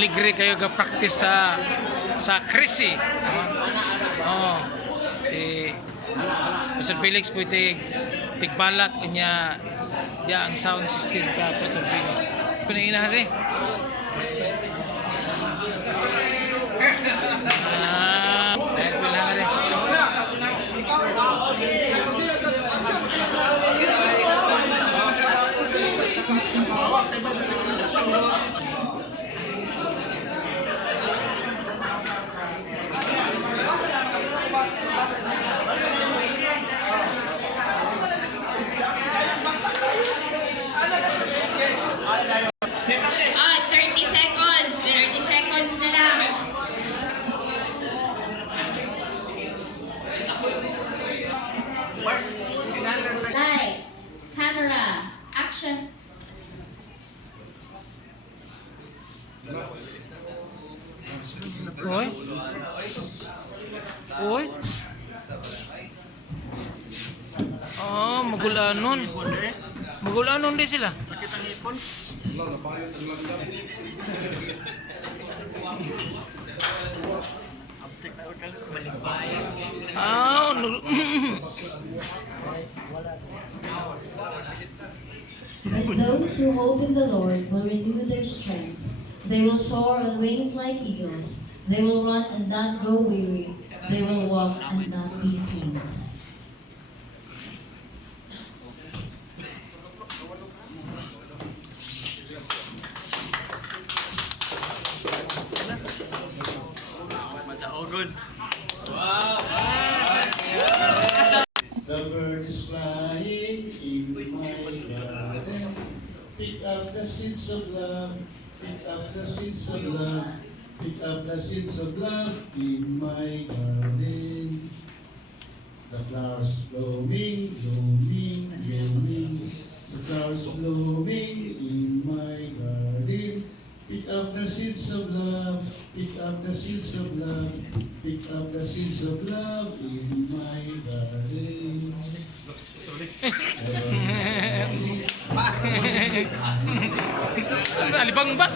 aligre kayo ga-practice sa Chrissy. Oh, si Mr. Felix po tigbalak niya ang sound system ka Pastor Pino. Pinainahan rin. Dahil pinainahan rin. Ah, 30 seconds. 30 seconds na lang. Lights, camera, action. Oy. Oy. Magulanon. Magulanon din sila. Sakit ang ipon. Wala, nabayot ang langgam. Aptik na ukal, maligbayan. But those who hope in the Lord will renew their strength. They will soar on wings like eagles. They will run and not grow weary. They will walk and not be faint. Madaogon. The bird is flying in my garden. Pick up the seeds of love. Pick up the seeds of love. Pick up the seeds of love in my garden. The flowers blooming, blooming, blooming. The flowers blooming in my garden. Pick up the seeds of love. Pick up the seeds of love. Pick up the seeds of love in my garden. Alibang ba?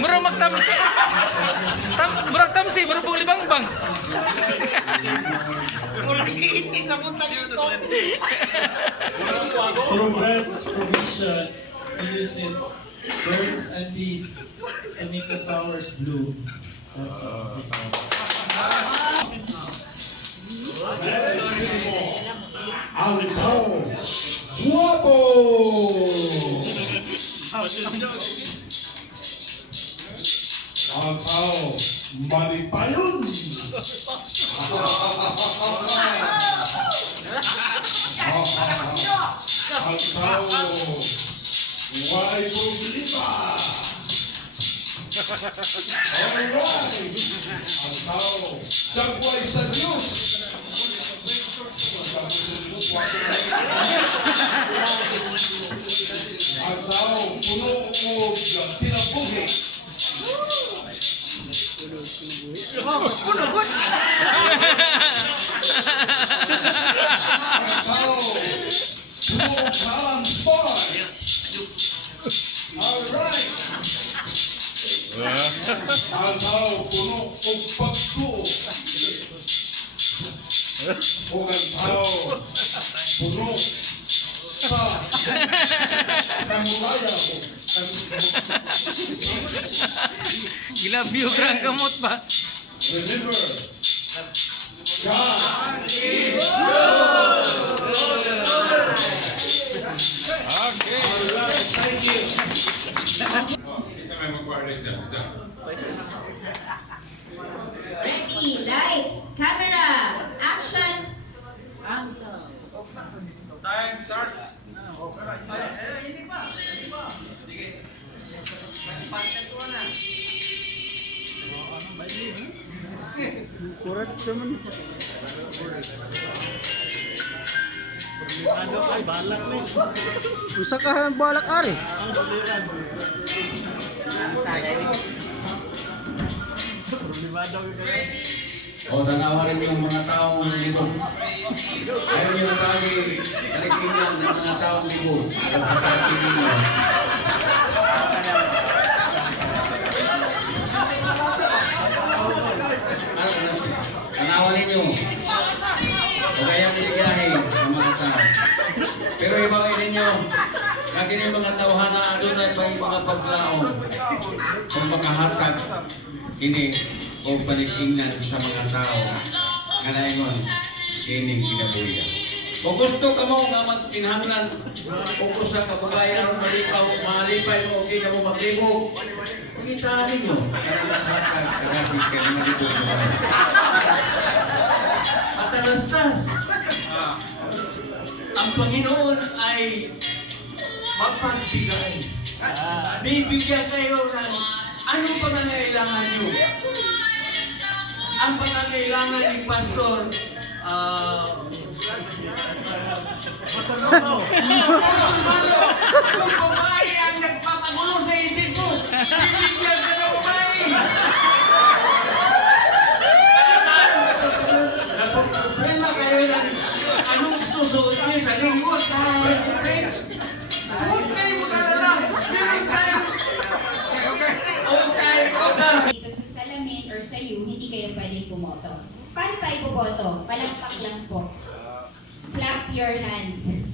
Murang magtamsi. Murang tamsi, murang pong libang bang. Through God's provision, He uses birds and bees to make the flowers bloom. That's all. Alipao! Guapo! Alipao! Maripayon! Alipao! Why problema? Alright! Alipao! Dagway sa Diyos! Alipao! Puno mo tinabuhi! Alipao! Puno kalang spy! Alright! Alipao! Puno o pagtuo! O alipao! Puno sa kamulaya mo! Gilabyo grang gamot ba? Remember, God is Okay. alright. Thank you. Ready, lights, camera, action. Time start. Kurat naman. Ano kay balak ni? Usa ka ang balak ari. Ang suliran. Problemado ka. O tanawarin yung mga taong libog. Ayaw yung lagi nakikinig ng mga taong libog. Sa pagkakinig ninyo. asawa ninyo. O kaya niligahin ang mga tao. Pero ibangay ninyo, na kini mga tauhan na adunay pa yung mga paglaon. Kung makahatag, kini o panikingnan sa mga tao. Nga naingon, kining kinabuya. Kung gusto ka mo nga magtinhanglan, kung sa kababayan ang malipay mo, hindi na mo maglibog, pagkitahan ninyo. Karang nakahatag, karang ka na malibog mo. At alastas, ang Panginoon ay mapagbigay. Bibigyan kayo ng anong pangangailangan nyo. Ang pangangailangan ni Pastor, Pastor Malo, kung babae ang nagpapagulo sa isip mo, bibigyan ka ng babae. Napag-problema kayo ng anong susuot niyo sa linggo sa friends. Huwag kayo mag-alala. Meron tayo. Okay. Dito sa salamin or sa iyo, hindi kayo pwedeng bumoto. Paano tayo bumoto? Palakpak lang po. Clap your hands.